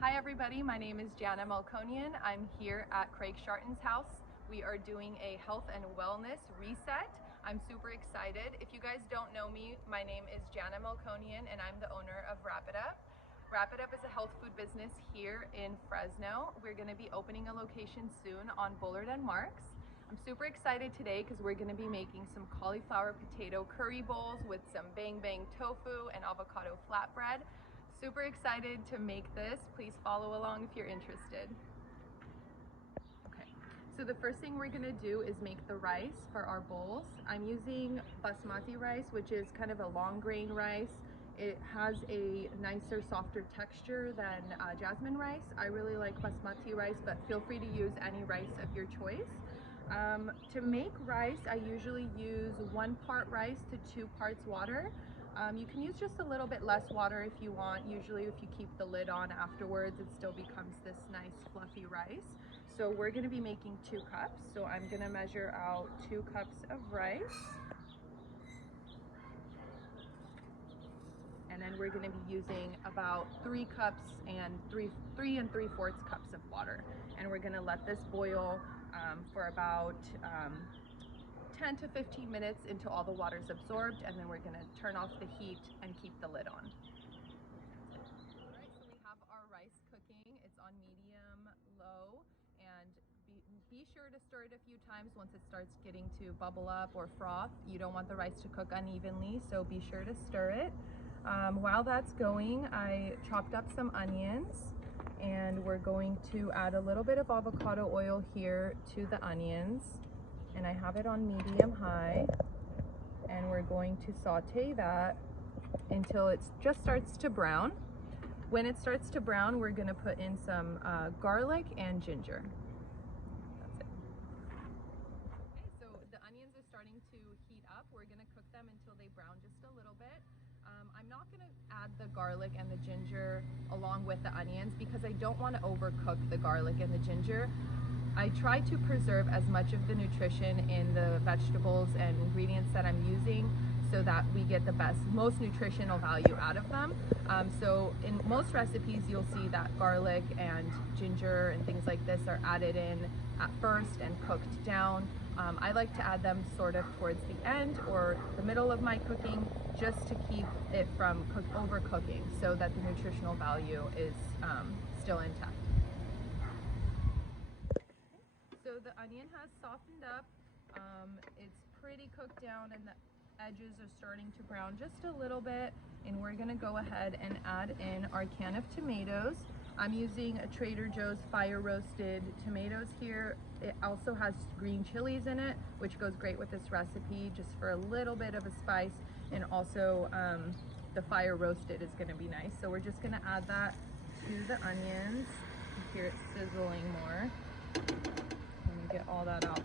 Hi everybody, my name is Janna Melkonian. I'm here at Craig Sharton's house. We are doing a health and wellness reset. I'm super excited. If you guys don't know me, my name is Janna Melkonian and I'm the owner of Rappit Up. Rappit Up is a health food business here in Fresno. We're going to be opening a location soon on Bullard and Marks. I'm super excited today because we're going to be making some cauliflower potato curry bowls with some bang bang tofu and avocado flatbread. Super excited to make this. Please follow along if you're interested. Okay, so the first thing we're gonna do is make the rice for our bowls. I'm using basmati rice, which is kind of a long grain rice. It has a nicer, softer texture than jasmine rice. I really like basmati rice, but feel free to use any rice of your choice. To make rice, I usually use 1 part rice to 2 parts water. You can use just a little bit less water if you want. Usually if you keep the lid on afterwards, it still becomes this nice fluffy rice. So we're gonna be making 2 cups. So I'm gonna measure out 2 cups of rice. And then we're gonna be using about 3 cups and 3 3/4 cups of water. And we're gonna let this boil for about 10 to 15 minutes until all the water's absorbed, and then we're gonna turn off the heat and keep the lid on. All right, so we have our rice cooking. It's on medium low, and be sure to stir it a few times once it starts getting to bubble up or froth. You don't want the rice to cook unevenly, so be sure to stir it. While that's going, I chopped up some onions, and we're going to add a little bit of avocado oil here to the onions. And I have it on medium high, and we're going to saute that until it just starts to brown. When it starts to brown, we're going to put in some garlic and ginger. That's it. Okay, so the onions are starting to heat up. We're going to cook them until they brown just a little bit. I'm not going to add the garlic and the ginger along with the onions because I don't want to overcook the garlic and the ginger. I try to preserve as much of the nutrition in the vegetables and ingredients that I'm using so that we get the most nutritional value out of them. So in most recipes, you'll see that garlic and ginger and things like this are added in at first and cooked down. I like to add them sort of towards the end or the middle of my cooking just to keep it from overcooking so that the nutritional value is still intact. So the onion has softened up. It's pretty cooked down and the edges are starting to brown just a little bit, and we're gonna go ahead and add in our can of tomatoes. I'm using a Trader Joe's fire roasted tomatoes here. It also has green chilies in it, which goes great with this recipe just for a little bit of a spice, and also the fire roasted is gonna be nice. So we're just gonna add that to the onions. You hear it sizzling more. Get all that out.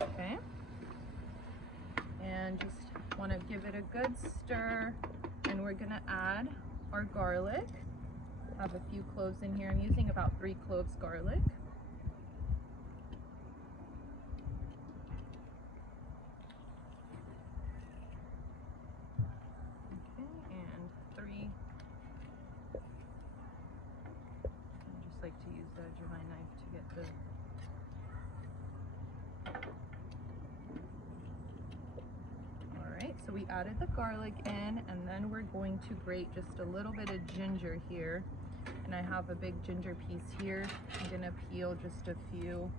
Okay, and just want to give it a good stir, and we're gonna add our garlic. I have a few cloves in here. I'm using about 3 cloves garlic. Okay, and 3. I just like to use the edge of my knife to get the So we added the garlic in, and then we're going to grate just a little bit of ginger here. And I have a big ginger piece here. I'm gonna peel just a few.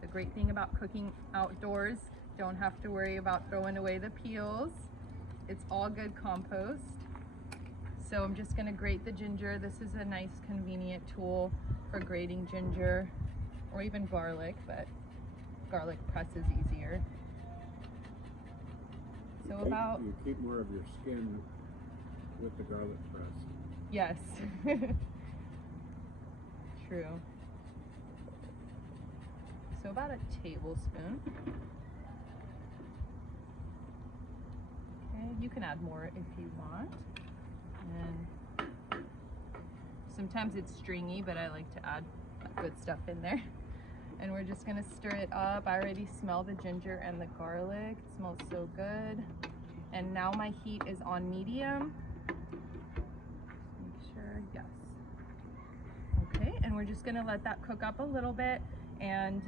The great thing about cooking outdoors, don't have to worry about throwing away the peels. It's all good compost. So I'm just gonna grate the ginger. This is a nice convenient tool for grating ginger or even garlic, but garlic press is easier. So you keep more of your skin with the garlic press. Yes. True. So about a tablespoon. Okay, you can add more if you want. And sometimes it's stringy, but I like to add good stuff in there. And we're just gonna stir it up. I already smell the ginger and the garlic. It smells so good. And now my heat is on medium. we're just gonna let that cook up a little bit, and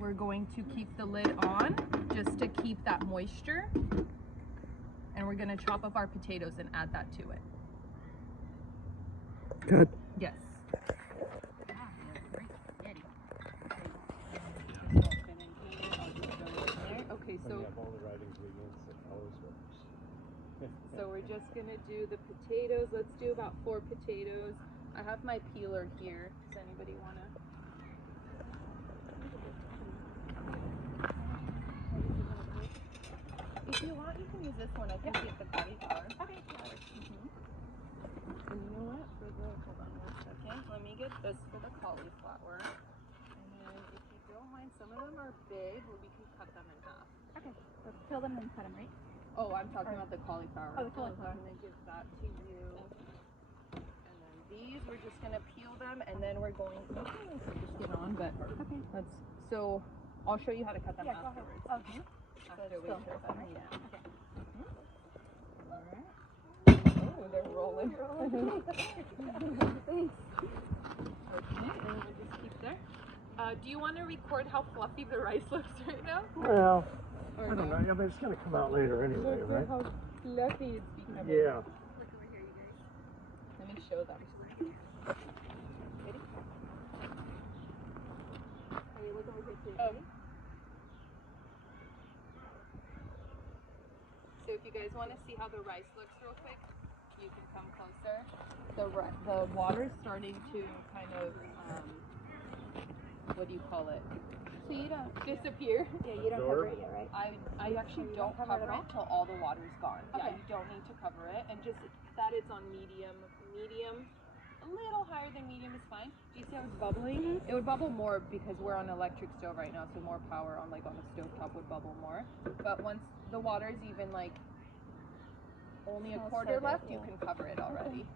we're going to keep the lid on just to keep that moisture, and we're gonna chop up our potatoes and add that to it. Good. Yes. Okay, so we're just gonna do the potatoes. Let's do about 4 potatoes. I have my peeler here. Does anybody wanna? If you want, you can use this one. I can get the cauliflower. Okay. And you know what? Hold on 1 second. Let me get this for the cauliflower. And then if you don't mind, some of them are big, but we can cut them in half. Okay. So peel them and cut them, right? Oh, I'm talking about the cauliflower. Oh, the cauliflower. I'm gonna give that to you. And then these, we're just gonna peel them, and then we're going. You can also just get on, but Okay. so I'll show you how to cut them Yeah, go ahead. afterwards. Okay. After we Still turn hold them, on, yeah. Okay. Oh, they're rolling. Thanks. Okay, and we'll just keep there. Do you want to record how fluffy the rice looks right now? Well, Or I don't no? know. Yeah, but it's gonna come out later anyway, Look right? at how fluffy it's becoming. Yeah. Look over here, you guys. Let me show them. Ready? Okay, look over here too. Oh. Ready? So if you guys want to see how the rice looks real quick, you can come closer. The water's starting to kind of, what do you call it? So you don't Disappear. Yeah, you don't cover it yet, right? I actually You don't don't cover cover it it till all the water's gone. Yeah, Okay. you don't need to cover it, and just that it's on medium, a little higher than medium is fine. Do you see how it's bubbling? It would bubble more because we're on an electric stove right now, so more power on a stovetop would bubble more. But once the water's even like only a I'll quarter start left, it, you yeah. can cover it already.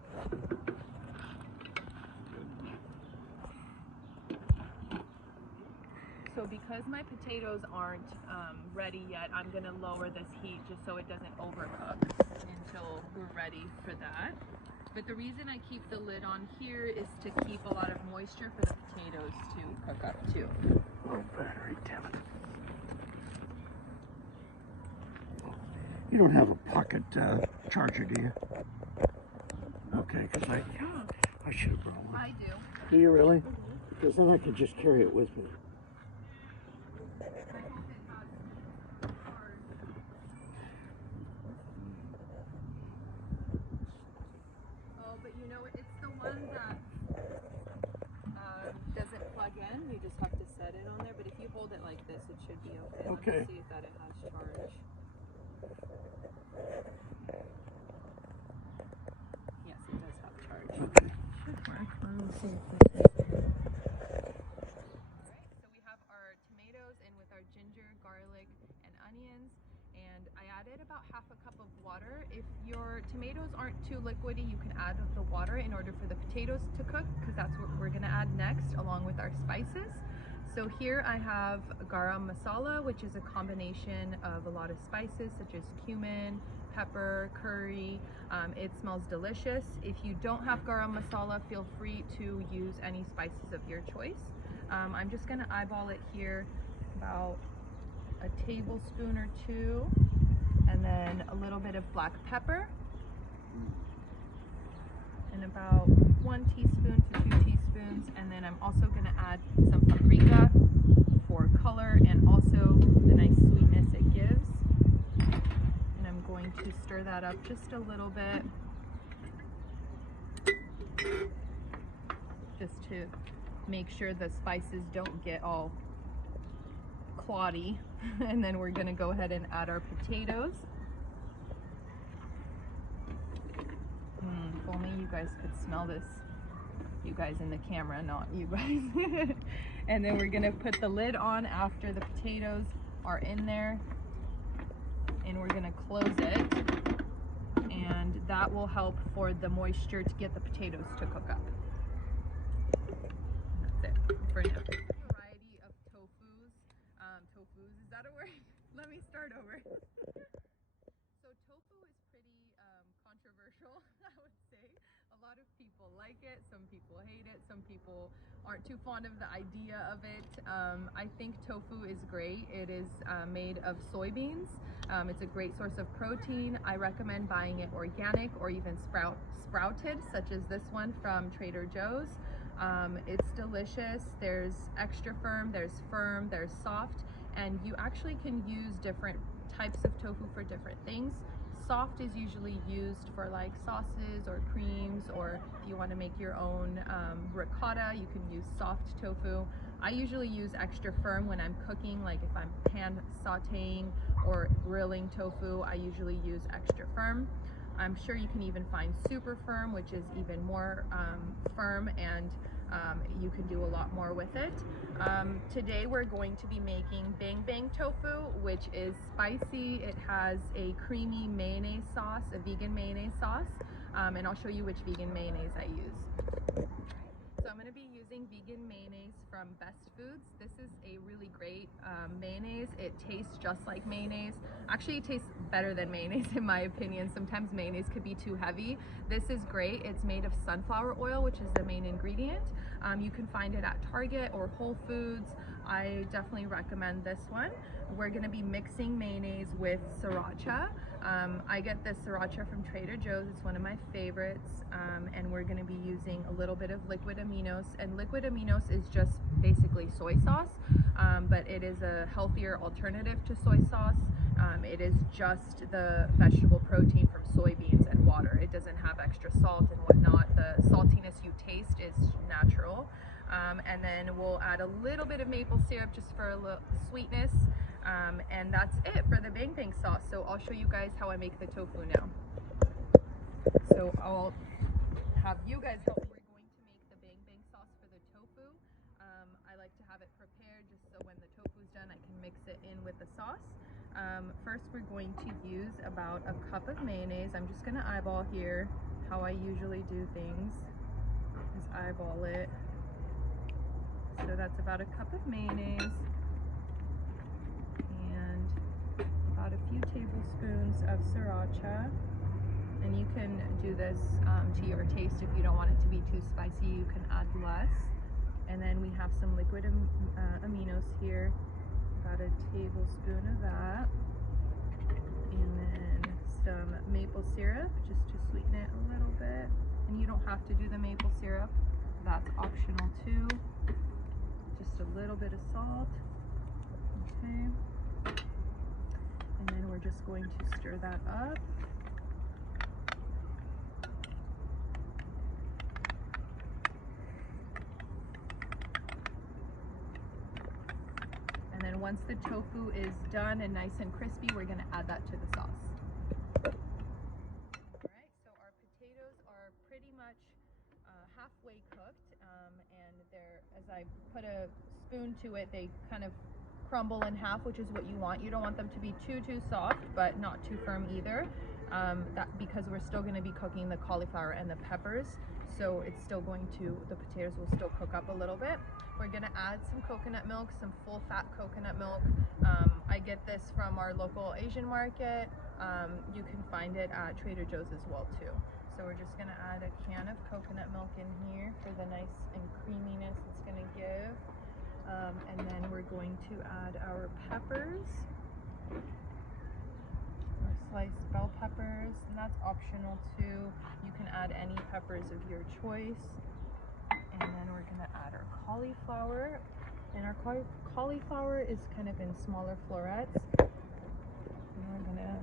So because my potatoes aren't ready yet, I'm gonna lower this heat just so it doesn't overcook until we're ready for that. But the reason I keep the lid on here is to keep a lot of moisture for the potatoes to cook up too. Oh, battery, damn it. You don't have a pocket charger, do you? Okay, because I should have brought one. I do. Do you really? Because then I could just carry it with me. Oh, but you know, it's the one that doesn't plug in. You just have to set it on there. But if you hold it like this, it should be okay. Okay. Let me see if that it has charge. Yes, it does have charge. Okay. Should work. Let me see if this is. Alright, so we have our tomatoes in with our ginger, garlic, and onions. And I added about half a cup of water. If your tomatoes aren't too liquidy, you can add the water in order for the potatoes to cook, because that's what we're gonna add next along with our spices. So here I have garam masala, which is a combination of a lot of spices such as cumin, pepper, curry. It smells delicious. If you don't have garam masala, feel free to use any spices of your choice. I'm just gonna eyeball it here, about a tablespoon or 2, and then a little bit of black pepper, and about 1 teaspoon to 2 teaspoons, and then I'm also going to add some paprika for color and also the nice sweetness it gives. And I'm going to stir that up just a little bit, just to make sure the spices don't get all cloddy. And then we're gonna go ahead and add our potatoes. If only you guys could smell this. You guys in the camera, not you guys. And then we're gonna put the lid on after the potatoes are in there, and we're gonna close it, and that will help for the moisture to get the potatoes to cook up. That's it for now. Variety of tofus. Is that a word? Let me start over. So tofu is pretty controversial, I would say. A lot of people like it, some people hate it, some people aren't too fond of the idea of it. I think tofu is great. It is made of soybeans. It's a great source of protein. I recommend buying it organic or even sprouted, such as this one from Trader Joe's. It's delicious. There's extra firm, there's soft, and you actually can use different types of tofu for different things. Soft is usually used for like sauces or creams, or if you want to make your own ricotta, you can use soft tofu. I usually use extra firm when I'm cooking, like if I'm pan sauteing or grilling tofu, I usually use extra firm. I'm sure you can even find super firm, which is even more firm, and you can do a lot more with it. Today we're going to be making bang bang tofu, which is spicy. It has a creamy mayonnaise sauce, a vegan mayonnaise sauce, and I'll show you which vegan mayonnaise I use. So I'm going to be using vegan mayonnaise from Best Foods. This is a really great mayonnaise. It tastes just like mayonnaise. Actually, it tastes better than mayonnaise in my opinion. Sometimes mayonnaise could be too heavy. This is great. It's made of sunflower oil, which is the main ingredient. You can find it at Target or Whole Foods. I definitely recommend this one. We're going to be mixing mayonnaise with sriracha. I get this sriracha from Trader Joe's. It's one of my favorites. And we're going to be using a little bit of liquid aminos. And liquid aminos is just basically soy sauce, but it is a healthier alternative to soy sauce. It is just the vegetable protein from soybeans and water. It doesn't have extra salt and whatnot. The saltiness you taste is natural. And then we'll add a little bit of maple syrup just for a little sweetness. And that's it for the bang bang sauce. So I'll show you guys how I make the tofu now. So I'll have you guys help me. We're going to make the bang bang sauce for the tofu. I like to have it prepared just so when the tofu's done I can mix it in with the sauce. First we're going to use about a cup of mayonnaise. I'm just going to eyeball here. How I usually do things is eyeball it. So that's about a cup of mayonnaise and about a few tablespoons of sriracha. And you can do this to your taste. If you don't want it to be too spicy, you can add less. And then we have some liquid aminos here, about a tablespoon of that. And then some maple syrup, just to sweeten it a little bit. And you don't have to do the maple syrup, that's optional too. Just a little bit of salt. Okay. And then we're just going to stir that up. And then once the tofu is done and nice and crispy, we're going to add that to the sauce. Alright, so our potatoes are pretty much halfway cooked, and they're, as I put a spoon to it, they kind of crumble in half, which is what you want. You don't want them to be too soft, but not too firm either. Because we're still going to be cooking the cauliflower and the peppers, so it's still going to, the potatoes will still cook up a little bit. We're going to add some coconut milk, some full fat coconut milk. I get this from our local Asian market. You can find it at Trader Joe's as well too. So we're just going to add a can of coconut milk in here for the nice and creaminess it's going to give. And then we're going to add our peppers. Sliced bell peppers, and that's optional too. You can add any peppers of your choice. And then we're going to add our cauliflower, and our cauliflower is kind of in smaller florets. And we're going to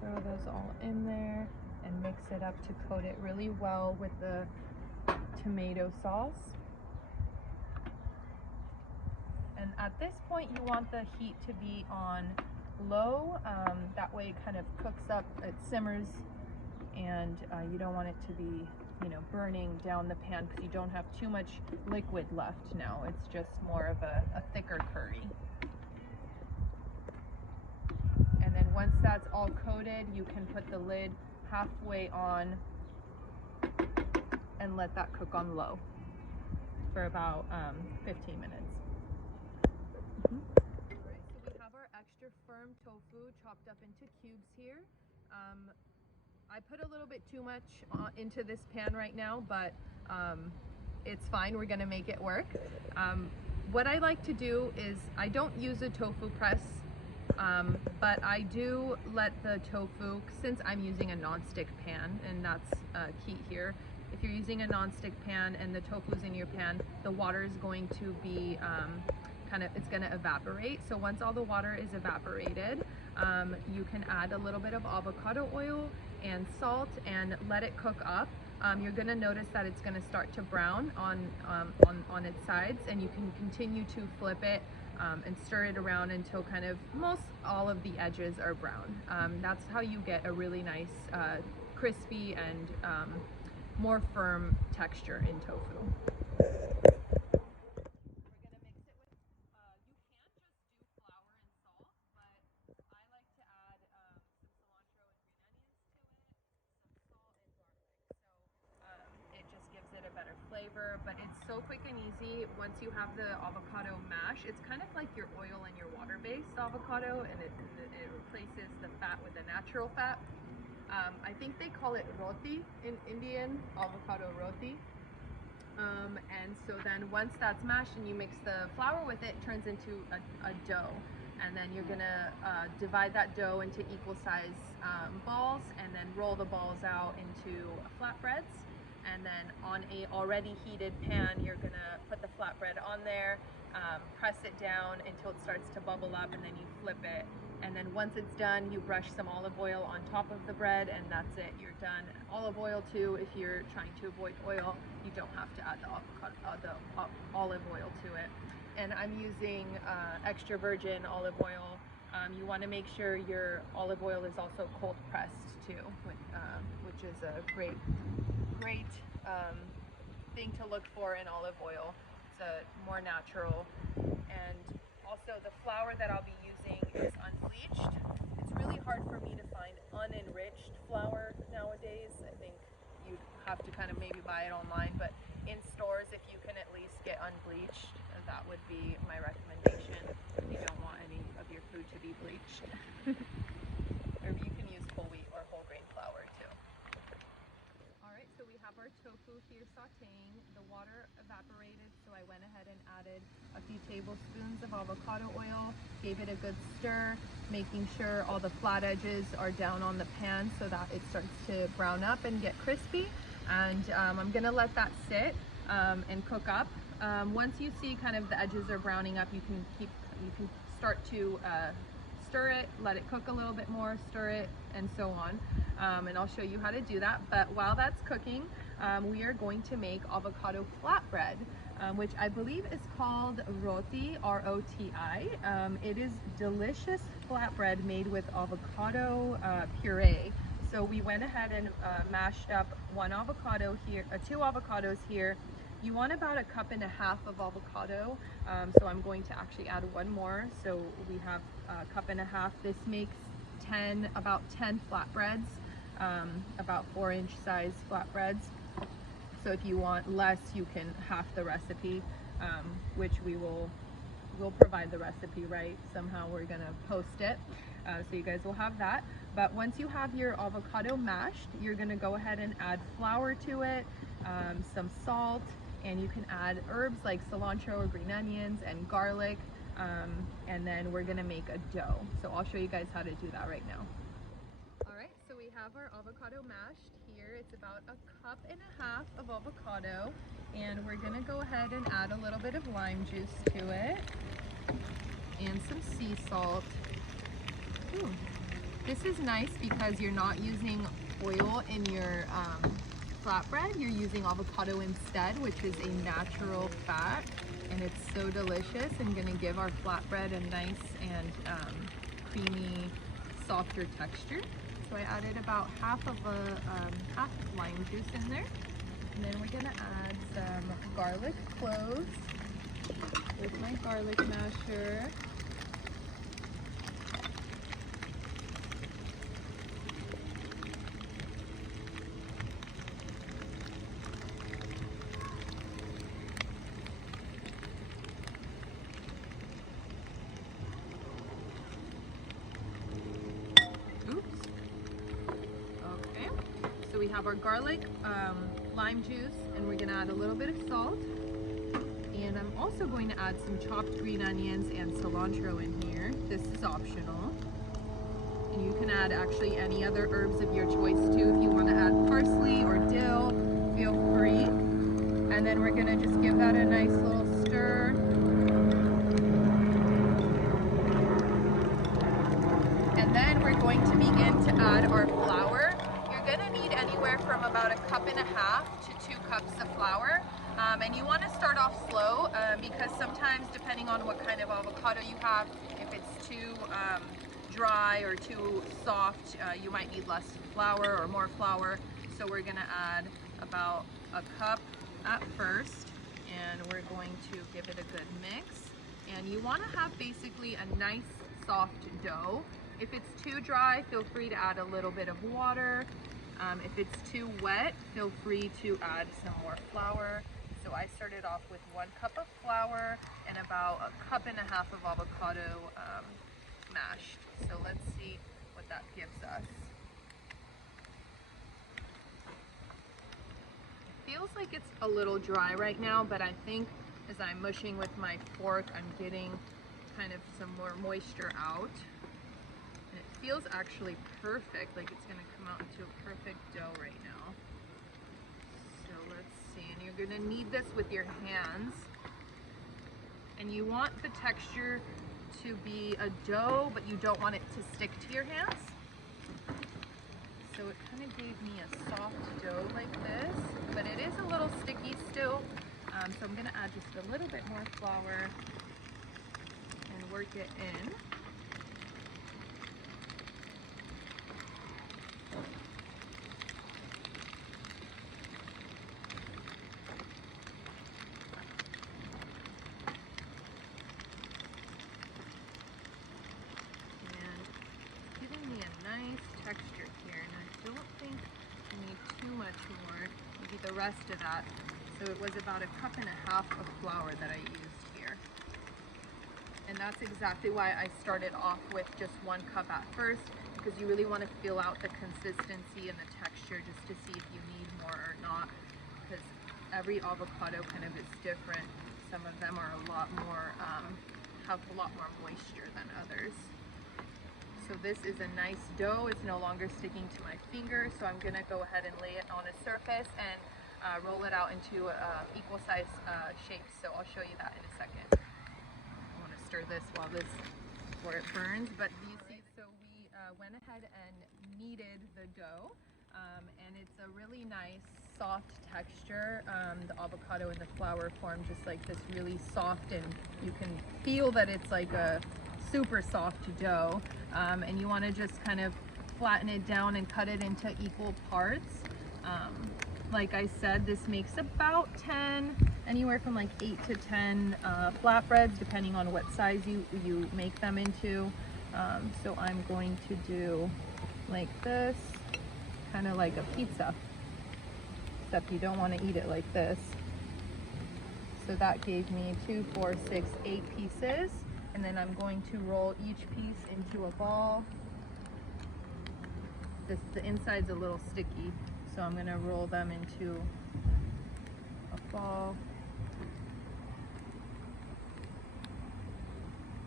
throw those all in there and mix it up to coat it really well with the tomato sauce. And at this point you want the heat to be on low, that way it kind of cooks up, it simmers, and you don't want it to be, you know, burning down the pan, because you don't have too much liquid left now. It's just more of a thicker curry. And then once that's all coated, you can put the lid halfway on and let that cook on low for about 15 minutes. Extra firm tofu chopped up into cubes here. I put a little bit too much into this pan right now, but it's fine. We're gonna make it work. What I like to do is I don't use a tofu press, but I do let the tofu, since I'm using a non-stick pan, and that's key here. If you're using a non-stick pan and the tofu's in your pan, the water is going to be it's going to evaporate. So once all the water is evaporated, you can add a little bit of avocado oil and salt and let it cook up. You're going to notice that it's going to start to brown on its sides, and you can continue to flip it and stir it around until kind of most all of the edges are brown. That's how you get a really nice crispy and more firm texture in tofu. Flavor, but it's so quick and easy. Once you have the avocado mash, it's kind of like your oil and your water-based avocado, and it replaces the fat with a natural fat. I think they call it roti in Indian, avocado roti. And so then once that's mashed and you mix the flour with it, it turns into a dough. And then you're gonna divide that dough into equal size balls, and then roll the balls out into flatbreads. And then on a already heated pan, you're gonna put the flatbread on there, press it down until it starts to bubble up, and then you flip it. And then once it's done, you brush some olive oil on top of the bread, and that's it, you're done. Olive oil too, if you're trying to avoid oil, you don't have to add the olive oil to it. And I'm using extra virgin olive oil. You wanna make sure your olive oil is also cold pressed too, which is a great thing to look for in olive oil. It's a more natural. And also the flour that I'll be using is unbleached. It's really hard for me to find unenriched flour nowadays. I think you'd have to kind of maybe buy it online, but in stores, if you can at least get unbleached, that would be my recommendation. You don't want any of your food to be bleached. Or you can use whole wheat or whole grain flour too. Alright, so we have our tofu here sauteing. The water evaporated, so I went ahead and added a few tablespoons of avocado oil, gave it a good stir, making sure all the flat edges are down on the pan so that it starts to brown up and get crispy. And I'm gonna let that sit and cook up. Once you see kind of the edges are browning up, you can start to stir it, let it cook a little bit more, stir it, and so on. And I'll show you how to do that. But while that's cooking, we are going to make avocado flatbread, which I believe is called roti, R-O-T-I. It is delicious flatbread made with avocado puree. So we went ahead and mashed up one avocado here, 2 avocados here. You want about 1.5 cups of avocado, so I'm going to actually add one more. So we have 1.5 cups. This makes about 10 flatbreads, about 4-inch size flatbreads. So if you want less, you can half the recipe, which we'll provide the recipe, right? Somehow we're gonna post it, so you guys will have that. But once you have your avocado mashed, you're gonna go ahead and add flour to it, some salt, and you can add herbs like cilantro or green onions and garlic, and then we're gonna make a dough. So I'll show you guys how to do that right now. All right, so we have our avocado mashed here. It's about 1.5 cups of avocado, and we're gonna go ahead and add a little bit of lime juice to it and some sea salt. Ooh. This is nice because you're not using oil in your flatbread. You're using avocado instead, which is a natural fat, and it's so delicious and gonna give our flatbread a nice and creamy, softer texture. So I added about half lime juice in there, and then we're gonna add some garlic cloves with my garlic masher. So we have our garlic, lime juice, and we're gonna add a little bit of salt. And I'm also going to add some chopped green onions and cilantro in here. This is optional. And you can add actually any other herbs of your choice too. If you want to add parsley or dill, feel free. And then we're gonna just give that a nice little stir. And then we're going to begin to add our flour. You're gonna need anywhere from about 1.5 cups to 2 cups of flour. And you want to start off slow because sometimes, depending on what kind of avocado you have, if it's too dry or too soft, you might need less flour or more flour. So we're going to add about 1 cup at first, and we're going to give it a good mix. And you want to have basically a nice soft dough. If it's too dry, feel free to add a little bit of water. If it's too wet, feel free to add some more flour. So I started off with 1 cup of flour and about 1.5 cups of avocado mashed. So let's see what that gives us. It feels like it's a little dry right now, but I think as I'm mushing with my fork, I'm getting kind of some more moisture out. And it feels actually perfect, like it's gonna come out into a perfect dough right now. So let's see, and you're gonna knead this with your hands. And you want the texture to be a dough, but you don't want it to stick to your hands. So it kind of gave me a soft dough like this, but it is a little sticky still. So I'm gonna add just a little bit more flour and work it in. Nice texture here, and I don't think I need too much more, maybe the rest of that. So it was about 1.5 cups of flour that I used here. And that's exactly why I started off with just 1 cup at first, because you really want to feel out the consistency and the texture just to see if you need more or not, because every avocado kind of is different. Some of them are a lot more, have a lot more moisture than others. So this is a nice dough. It's no longer sticking to my finger, so I'm gonna go ahead and lay it on a surface and roll it out into equal size shapes. So I'll show you that in a second. I want to stir this before it burns. But you see, so we went ahead and kneaded the dough, and it's a really nice soft texture. The avocado and the flour form just like this really soft, and you can feel that it's like a super soft dough. And you want to just kind of flatten it down and cut it into equal parts. Like I said, this makes about 10, anywhere from like 8 to 10 flatbreads, depending on what size you make them into. So I'm going to do like this, kind of like a pizza, except you don't want to eat it like this. So that gave me 2, 4, 6, 8 pieces. And then I'm going to roll each piece into a ball. The inside's a little sticky, so I'm gonna roll them into a ball.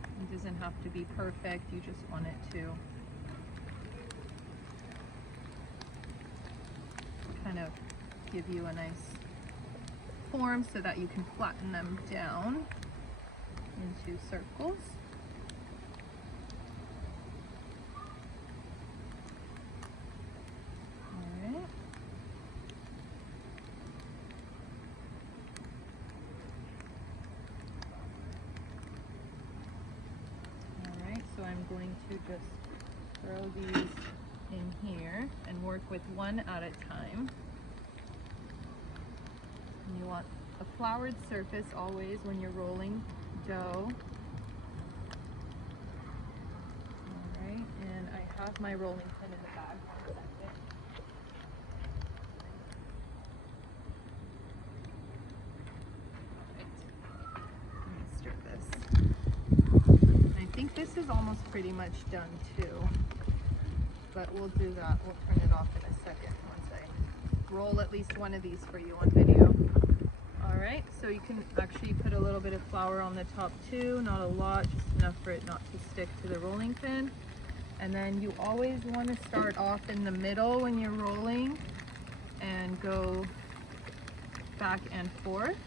It doesn't have to be perfect, you just want it to kind of give you a nice form so that you can flatten them down into circles. Alright. Alright, so I'm going to just throw these in here and work with one at a time. And you want a floured surface always when you're rolling dough. Alright, and I have my rolling pin in the bag. Alright, let me stir this. I think this is almost pretty much done too, but we'll do that. We'll turn it off in a second once I roll at least one of these for you on video. All right, so you can actually put a little bit of flour on the top too, not a lot, just enough for it not to stick to the rolling pin. And then you always want to start off in the middle when you're rolling and go back and forth.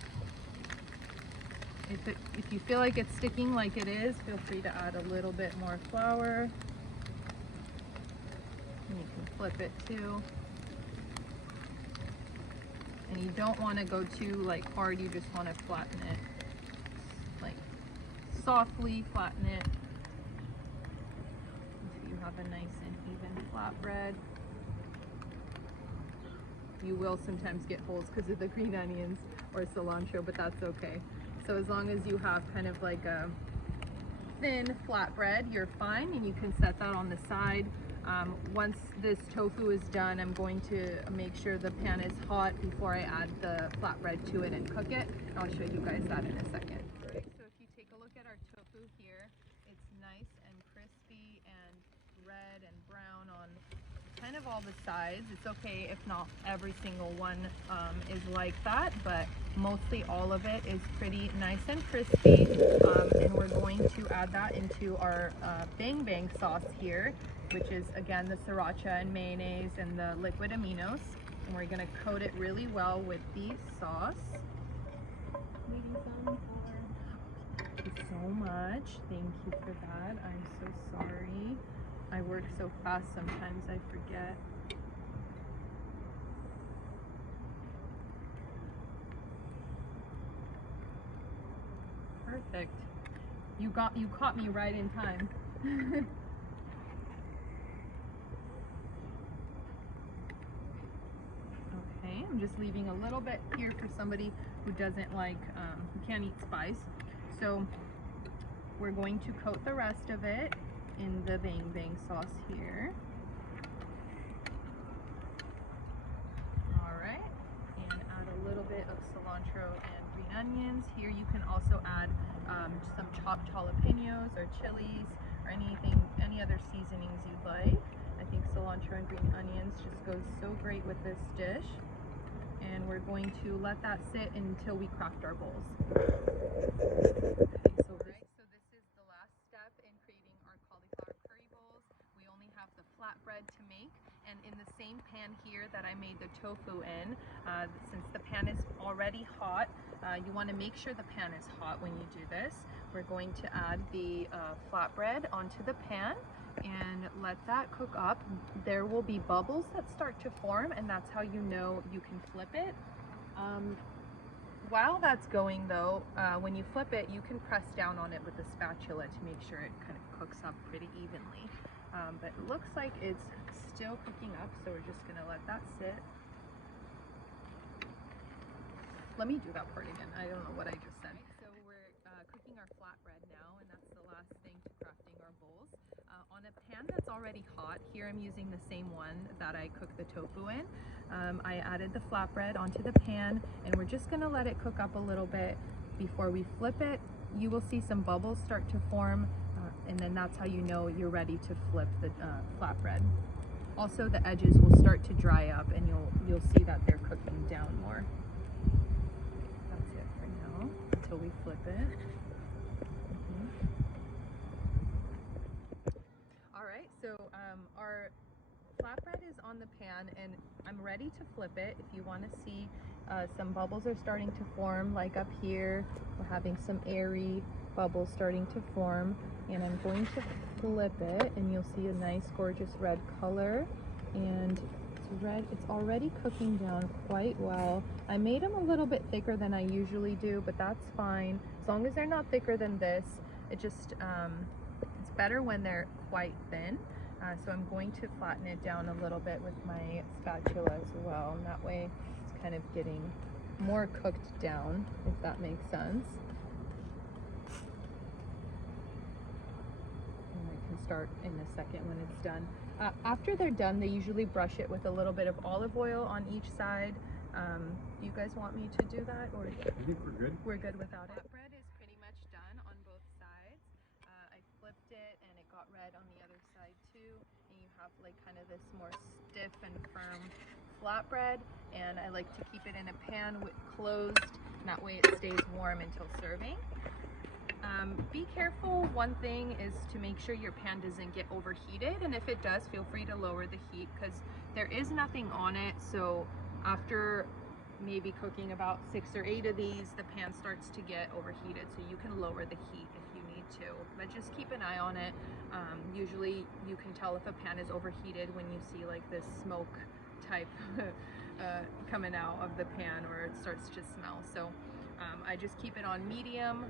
If you feel like it's sticking like it is, feel free to add a little bit more flour. And you can flip it too. And you don't want to go too like hard, you just want to flatten it. Like softly flatten it. So you have a nice and even flatbread. You will sometimes get holes because of the green onions or cilantro, but that's okay. So as long as you have kind of like a thin flatbread, you're fine, and you can set that on the side. Once this tofu is done, I'm going to make sure the pan is hot before I add the flatbread to it and cook it. I'll show you guys that in a second. All right, so if you take a look at our tofu here, it's nice and crispy and red and brown on kind of all the sides. It's okay if not every single one is like that, but mostly all of it is pretty nice and crispy. And we're going to add that into our bang bang sauce here, which is again the sriracha and mayonnaise and the liquid aminos. And we're gonna coat it really well with the sauce. Needing some more. Thank you so much. Thank you for that. I'm so sorry. I work so fast sometimes I forget. Perfect. You caught me right in time. Okay, I'm just leaving a little bit here for somebody who doesn't like, who can't eat spice. So we're going to coat the rest of it in the bang bang sauce here. All right, and add a little bit of cilantro and green onions. Here you can also add some chopped jalapenos or chilies or any other seasonings you'd like. I think cilantro and green onions just goes so great with this dish. And we're going to let that sit until we craft our bowls. Okay, so this is the last step in creating our cauliflower curry bowls. We only have the flatbread to make, and in the same pan here that I made the tofu in, since the pan is already hot, you want to make sure the pan is hot when you do this. We're going to add the flatbread onto the pan and let that cook up. There will be bubbles that start to form, and that's how you know you can flip it. While that's going though, when you flip it, you can press down on it with a spatula to make sure it kind of cooks up pretty evenly. But it looks like it's still cooking up, so we're just gonna let that sit. Let me do that part again. I don't know what I just said. So we're cooking our flatbread now, and that's the last thing to crafting our bowls. On a pan that's already hot, here I'm using the same one that I cooked the tofu in. I added the flatbread onto the pan, and we're just gonna let it cook up a little bit before we flip it. You will see some bubbles start to form, and then that's how you know you're ready to flip the flatbread. Also, the edges will start to dry up, and you'll see that they're cooking down more. That's it for now until we flip it. All right, so our flatbread is on the pan, and I'm ready to flip it. If you want to see, some bubbles are starting to form, like up here. We're having some airy bubbles starting to form, and I'm going to flip it, and you'll see a nice, gorgeous red color. And it's red. It's already cooking down quite well. I made them a little bit thicker than I usually do, but that's fine. As long as they're not thicker than this, it just it's better when they're quite thin. So I'm going to flatten it down a little bit with my spatula as well, and that way it's kind of getting more cooked down, if that makes sense. And I can start in a second when it's done. After they're done, they usually brush it with a little bit of olive oil on each side. Do you guys want me to do that, or I think we're good. We're good without it. Bread is pretty much done on both sides. I flipped it, and it got red on the other side too. And you have like kind of this more stiff and firm flatbread, and I like to keep it in a pan closed, and that way it stays warm until serving. Be careful. One thing is to make sure your pan doesn't get overheated, and if it does, feel free to lower the heat because there is nothing on it. So after maybe cooking about 6 or 8 of these, the pan starts to get overheated, so you can lower the heat if you need to, but just keep an eye on it. Usually you can tell if a pan is overheated when you see like this smoke type coming out of the pan, or it starts to smell. So I just keep it on medium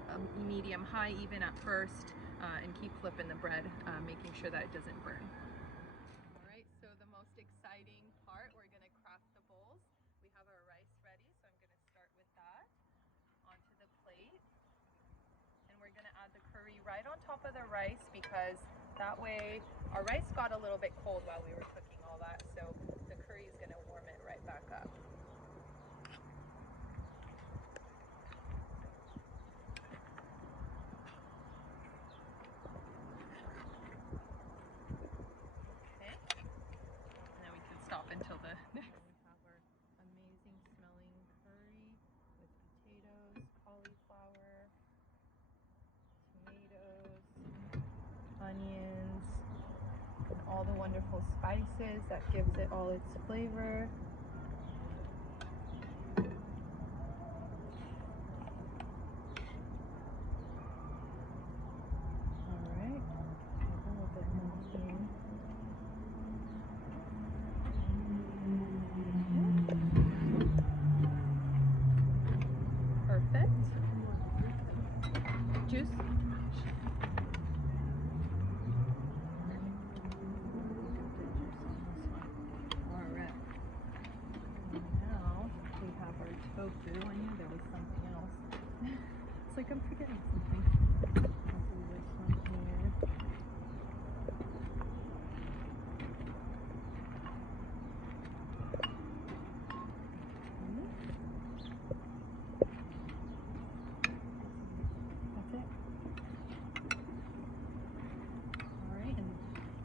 high even at first, and keep flipping the bread, making sure that it doesn't burn. All right, so the most exciting part, we're gonna craft the bowls. We have our rice ready, so I'm gonna start with that onto the plate. And we're gonna add the curry right on top of the rice, because that way our rice got a little bit cold while we were cooking all that, so the curry is gonna warm it right back up. Until the next. We have our amazing smelling curry with potatoes, cauliflower, tomatoes, onions, and all the wonderful spices that gives it all its flavor. All right, a little bit more here. Perfect. Juice. All right. Now we have our tofu. I knew there was something else. It's like I'm forgetting something. I'll do this one here.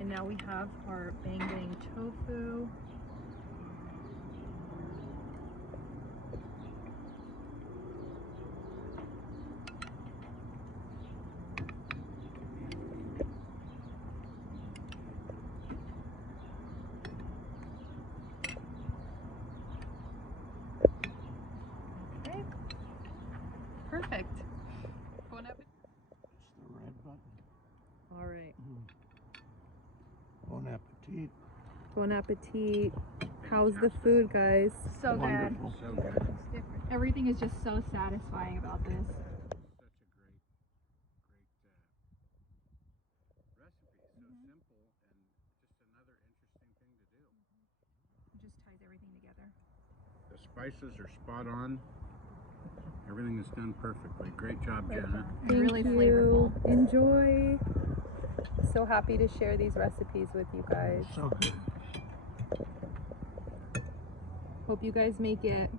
Now we have our bang bang tofu. Okay. Perfect. Bon appetit. It's the red button. All right. Bon appetit. Bon appetit. How's the food, guys? So good. Wonderful. So good. Everything is just so satisfying about this. Such a great recipe. So simple, and just another interesting thing to do. It just ties everything together. The spices are spot on. Everything is done perfectly. Great job, Janna. Thank Really you. flavorful. Enjoy. So happy to share these recipes with you guys. So good. Hope you guys make it.